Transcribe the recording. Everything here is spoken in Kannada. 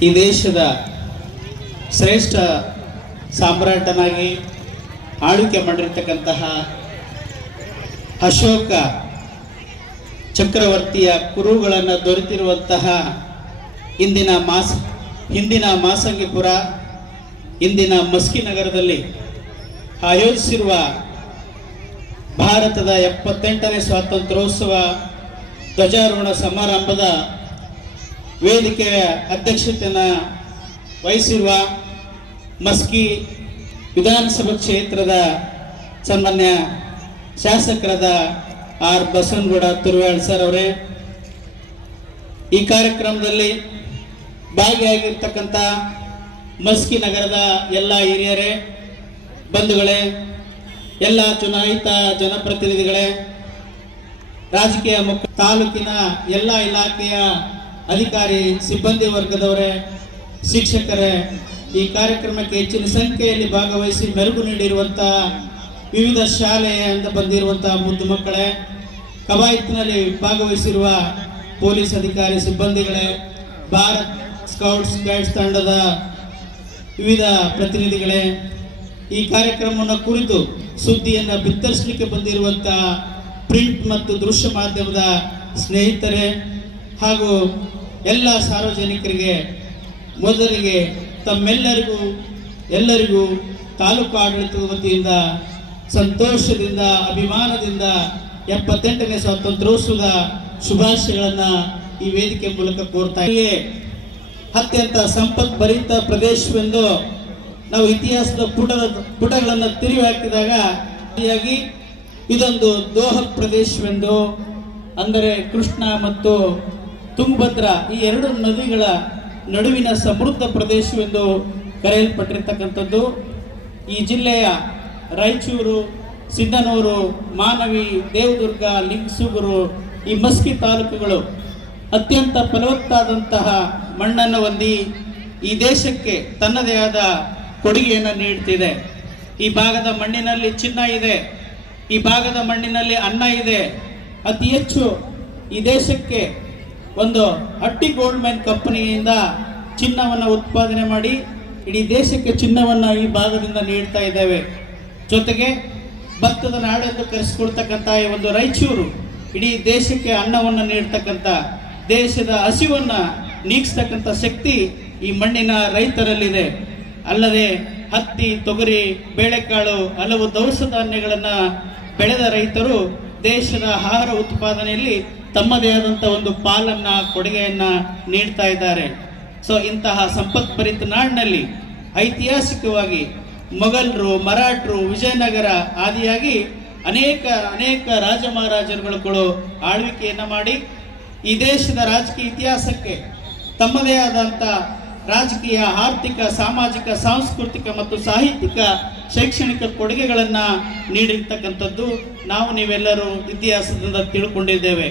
ಈ ದೇಶದ ಶ್ರೇಷ್ಠ ಸಾಮ್ರಾಟನಾಗಿ ಆಳ್ವಿಕೆ ಮಾಡಿರ್ತಕ್ಕಂತಹ ಅಶೋಕ ಚಕ್ರವರ್ತಿಯ ಕುರುಗಳನ್ನು ದೊರೆತಿರುವಂತಹ ಇಂದಿನ ಮಾಸ, ಹಿಂದಿನ ಮಾಸಂಗಿಪುರ, ಇಂದಿನ ಮಸ್ಕಿ ನಗರದಲ್ಲಿ ಆಯೋಜಿಸಿರುವ ಭಾರತದ ಎಪ್ಪತ್ತೆಂಟನೇ ಸ್ವಾತಂತ್ರ್ಯೋತ್ಸವ ಧ್ವಜಾರೋಹಣ ಸಮಾರಂಭದ ವೇದಿಕೆಯ ಅಧ್ಯಕ್ಷತೆಯನ್ನು ವಹಿಸಿರುವ ಮಸ್ಕಿ ವಿಧಾನಸಭಾ ಕ್ಷೇತ್ರದ ಸನ್ಮಾನ್ಯ ಶಾಸಕರಾದ ಆರ್ ಬಸವನಗೌಡ ತುರುವಾಳ್ ಸರ್ ಅವರೇ, ಈ ಕಾರ್ಯಕ್ರಮದಲ್ಲಿ ಭಾಗಿಯಾಗಿರ್ತಕ್ಕಂಥ ಮಸ್ಕಿ ನಗರದ ಎಲ್ಲ ಹಿರಿಯರೇ, ಬಂಧುಗಳೇ, ಎಲ್ಲ ಚುನಾಯಿತ ಜನಪ್ರತಿನಿಧಿಗಳೇ, ರಾಜಕೀಯ ಮುಖ ತಾಲೂಕಿನ ಎಲ್ಲ ಇಲಾಖೆಯ ಅಧಿಕಾರಿ, ಸಿಬ್ಬಂದಿ ವರ್ಗದವರೇ, ಶಿಕ್ಷಕರೇ, ಈ ಕಾರ್ಯಕ್ರಮಕ್ಕೆ ಹೆಚ್ಚಿನ ಸಂಖ್ಯೆಯಲ್ಲಿ ಭಾಗವಹಿಸಿ ಮೆರುಗು ನೀಡಿರುವಂತಹ ವಿವಿಧ ಶಾಲೆಯಿಂದ ಬಂದಿರುವಂತಹ ಮುದ್ದು ಮಕ್ಕಳೇ, ಕವಾಯತ್ನಲ್ಲಿ ಭಾಗವಹಿಸಿರುವ ಪೊಲೀಸ್ ಅಧಿಕಾರಿ, ಸಿಬ್ಬಂದಿಗಳೇ, ಭಾರತ್ ಸ್ಕೌಟ್ಸ್ ಗೈಡ್ಸ್ ತಂಡದ ವಿವಿಧ ಪ್ರತಿನಿಧಿಗಳೇ, ಈ ಕಾರ್ಯಕ್ರಮವನ್ನು ಕುರಿತು ಸುದ್ದಿಯನ್ನು ಬಿತ್ತರಿಸಲಿಕ್ಕೆ ಬಂದಿರುವಂತಹ ಪ್ರಿಂಟ್ ಮತ್ತು ದೃಶ್ಯ ಮಾಧ್ಯಮದ ಸ್ನೇಹಿತರೆ ಹಾಗೂ ಎಲ್ಲ ಸಾರ್ವಜನಿಕರಿಗೆ, ಮೊದಲಿಗೆ ತಮ್ಮೆಲ್ಲರಿಗೂ, ಎಲ್ಲರಿಗೂ ತಾಲೂಕು ಆಡಳಿತದ ವತಿಯಿಂದ ಸಂತೋಷದಿಂದ, ಅಭಿಮಾನದಿಂದ ಎಪ್ಪತ್ತೆಂಟನೇ ಸ್ವಾತಂತ್ರ್ಯೋತ್ಸವದ ಶುಭಾಶಯಗಳನ್ನು ಈ ವೇದಿಕೆ ಮೂಲಕ ಕೋರ್ತಾ ಅತ್ಯಂತ ಸಂಪತ್ ಭರಿತ ಪ್ರದೇಶವೆಂದು ನಾವು ಇತಿಹಾಸದ ಪುಟದ ಪುಟಗಳನ್ನು ತಿರುವಿ ಹಾಕಿದಾಗ ಇದೊಂದು ದೋಹ ಪ್ರದೇಶವೆಂದು ಅಂದರೆ ಕೃಷ್ಣ ಮತ್ತು ತುಂಗಭದ್ರಾ ಈ ಎರಡು ನದಿಗಳ ನಡುವಿನ ಸಮೃದ್ಧ ಪ್ರದೇಶವೆಂದು ಕರೆಯಲ್ಪಟ್ಟಿರ್ತಕ್ಕಂಥದ್ದು. ಈ ಜಿಲ್ಲೆಯ ರಾಯಚೂರು, ಸಿದ್ದನೂರು, ಮಾನವಿ, ದೇವದುರ್ಗ, ಲಿಂಗಸೂಗೂರು ಈ ಮಸ್ಕಿ ತಾಲೂಕುಗಳು ಅತ್ಯಂತ ಫಲವತ್ತಾದಂತಹ ಮಣ್ಣನ್ನು ಹೊಂದಿ ಈ ದೇಶಕ್ಕೆ ತನ್ನದೇ ಆದ ಕೊಡುಗೆಯನ್ನು ನೀಡ್ತಿದೆ ಈ ಭಾಗದ ಮಣ್ಣಿನಲ್ಲಿ ಚಿನ್ನ ಇದೆ, ಈ ಭಾಗದ ಮಣ್ಣಿನಲ್ಲಿ ಅನ್ನ ಇದೆ. ಅತಿ ಹೆಚ್ಚು ಈ ದೇಶಕ್ಕೆ ಒಂದು ಹಟ್ಟಿ ಗೋಲ್ಡ್ ಮೈನ್ ಕಂಪನಿಯಿಂದ ಚಿನ್ನವನ್ನು ಉತ್ಪಾದನೆ ಮಾಡಿ ಇಡೀ ದೇಶಕ್ಕೆ ಚಿನ್ನವನ್ನು ಈ ಭಾಗದಿಂದ ನೀಡ್ತಾ ಇದ್ದೇವೆ. ಜೊತೆಗೆ ಭತ್ತದ ನಾಡೆಂದು ಕರೆಸಿಕೊಳ್ತಕ್ಕಂಥ ಈ ಒಂದು ರಾಯಚೂರು ಇಡೀ ದೇಶಕ್ಕೆ ಅನ್ನವನ್ನು ನೀಡ್ತಕ್ಕಂಥ ದೇಶದ ಹಸಿವನ್ನು ನೀಗಿಸ್ತಕ್ಕಂಥ ಶಕ್ತಿ ಈ ಮಣ್ಣಿನ ರೈತರಲ್ಲಿದೆ. ಅಲ್ಲದೆ ಹತ್ತಿ, ತೊಗರಿ, ಬೇಳೆಕಾಳು ಹಲವು ದವಸ ಧಾನ್ಯಗಳನ್ನು ಬೆಳೆದ ರೈತರು ದೇಶದ ಆಹಾರ ಉತ್ಪಾದನೆಯಲ್ಲಿ ತಮ್ಮದೇ ಆದಂಥ ಒಂದು ಪಾಲನ್ನು, ಕೊಡುಗೆಯನ್ನ ನೀಡ್ತಾ ಇದ್ದಾರೆ. ಸೊ, ಇಂತಹ ಸಂಪತ್ಭರಿತ ನಾಡಿನಲ್ಲಿ ಐತಿಹಾಸಿಕವಾಗಿ ಮೊಘಲರು, ಮರಾಠರು, ವಿಜಯನಗರ ಆದಿಯಾಗಿ ಅನೇಕ ಅನೇಕ ರಾಜ ಮಹಾರಾಜರುಗಳು ಆಳ್ವಿಕೆಯನ್ನು ಮಾಡಿ ಈ ದೇಶದ ರಾಜಕೀಯ ಇತಿಹಾಸಕ್ಕೆ ತಮ್ಮದೇ ಆದಂಥ ರಾಜಕೀಯ, ಆರ್ಥಿಕ, ಸಾಮಾಜಿಕ, ಸಾಂಸ್ಕೃತಿಕ ಮತ್ತು ಸಾಹಿತ್ಯಿಕ ಶೈಕ್ಷಣಿಕ ಕೊಡುಗೆಗಳನ್ನು ನೀಡಿರ್ತಕ್ಕಂಥದ್ದು ನಾವು ನೀವೆಲ್ಲರೂ ಇತಿಹಾಸದಿಂದ ತಿಳ್ಕೊಂಡಿದ್ದೇವೆ.